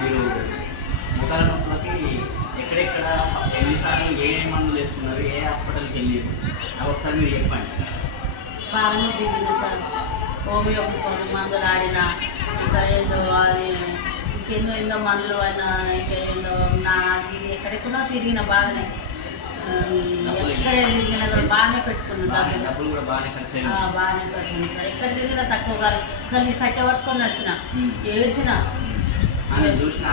మీరు ముఖాల నొప్పులకి ఎక్కడెక్కడ ఎన్నిసార్లు ఏ మందులు వేసుకున్నారు, ఏ హాస్పిటల్కి వెళ్ళారు అవి ఒకసారి మీరు చెప్పండి. బాగానే తిరిగింది సార్. హోమియో మందులు ఆడినా, ఇంకా ఏందో అది ఇంకేందో మందులు అయినా, ఇంకేందో నాకు ఎక్కడెక్కడో తిరిగిన బాగానే, ఎక్కడే తిరిగినా కూడా బాగానే పెట్టుకున్నాను. డబ్బులు కూడా బాగానే ఖర్చు అయింది. బాగానే ఖర్చు అయింది సార్. ఎక్కడ తిరిగినా తక్కువ కాదు. అసలు నేను కట్టె పట్టుకొని నడిచిన, ఏడ్చిన. నేను చూసిన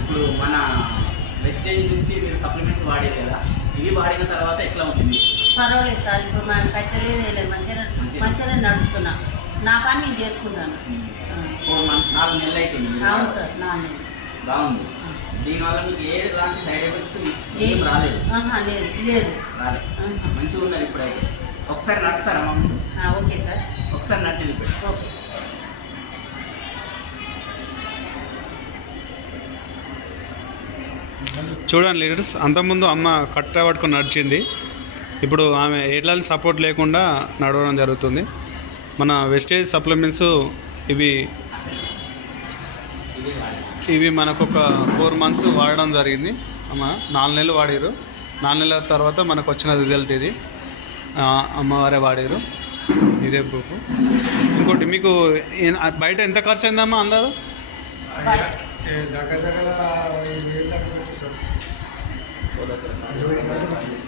ఇప్పుడు మన వెస్టేజ్ నుంచి మీరు సప్లిమెంట్స్ వాడేది కదా, ఇవి వాడిన తర్వాత ఎట్లా ఉంటుంది? పర్వాలేదు సార్. ఇప్పుడు మనం కట్టలేదు వేయలేదు, మంచిగా నడుస్తున్నా. నా పని నేను చేసుకుంటాను. 4 months 4 నెలలు అవుతుంది. అవును సార్, 4 నెలలు. బాగుంది. దీనివల్ల మీకు ఎలాంటి సైడ్ ఎఫెక్ట్స్ ఏం రాలేదు? లేదు. రాలేదు. మంచిగా ఉన్నారు ఇప్పుడైతే. ఒకసారి నడుస్తారా మమ్మల్ని? ఓకే సార్, ఒకసారి నడిచింది ఇప్పుడు. ఓకే. చూడండి లీడర్స్, అంతకుముందు అమ్మ కట్ట పట్టుకొని నడిచింది. ఇప్పుడు ఆమె ఎట్లాంటి సపోర్ట్ లేకుండా నడవడం జరుగుతుంది. మన వెస్టేజ్ సప్లిమెంట్స్ ఇవి మనకు ఒక 4 months వాడడం జరిగింది. అమ్మ 4 నెలలు వాడారు. 4 నెలల తర్వాత మనకు వచ్చిన రిజల్ట్ ఇది. అమ్మవారే వాడారు, ఇదే ప్రూఫ్. ఇంకోటి మీకు బయట ఎంత ఖర్చు అయిందమ్మా అందాదు? దగ్గర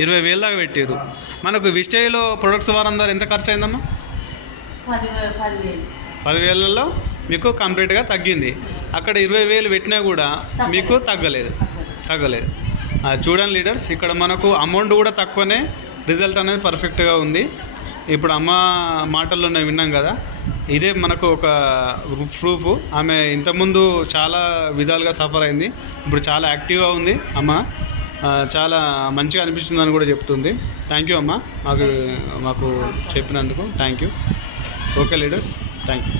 20,000 దాకా పెట్టారు. మనకు విస్టేజ్లో ప్రొడక్ట్స్ వారందరూ ఎంత ఖర్చు అయిందమ్మా? 10,000లో మీకు కంప్లీట్గా తగ్గింది. అక్కడ 20,000 పెట్టినా కూడా మీకు తగ్గలేదు. చూడండి లీడర్స్, ఇక్కడ మనకు అమౌంట్ కూడా తక్కువనే, రిజల్ట్ అనేది పర్ఫెక్ట్గా ఉంది. ఇప్పుడు అమ్మ మాటల్లోనే విన్నాం కదా, ఇదే మనకు ఒక ప్రూఫ్. ఆమె ఇంతకుముందు చాలా విధాలుగా సఫర్ అయింది, ఇప్పుడు చాలా యాక్టివ్గా ఉంది అమ్మ. చాలా మంచిగా అనిపిస్తుందని కూడా చెప్తుంది. థ్యాంక్ యూ అమ్మ, మాకు చెప్పినందుకు thank you. Okay leaders, thank you.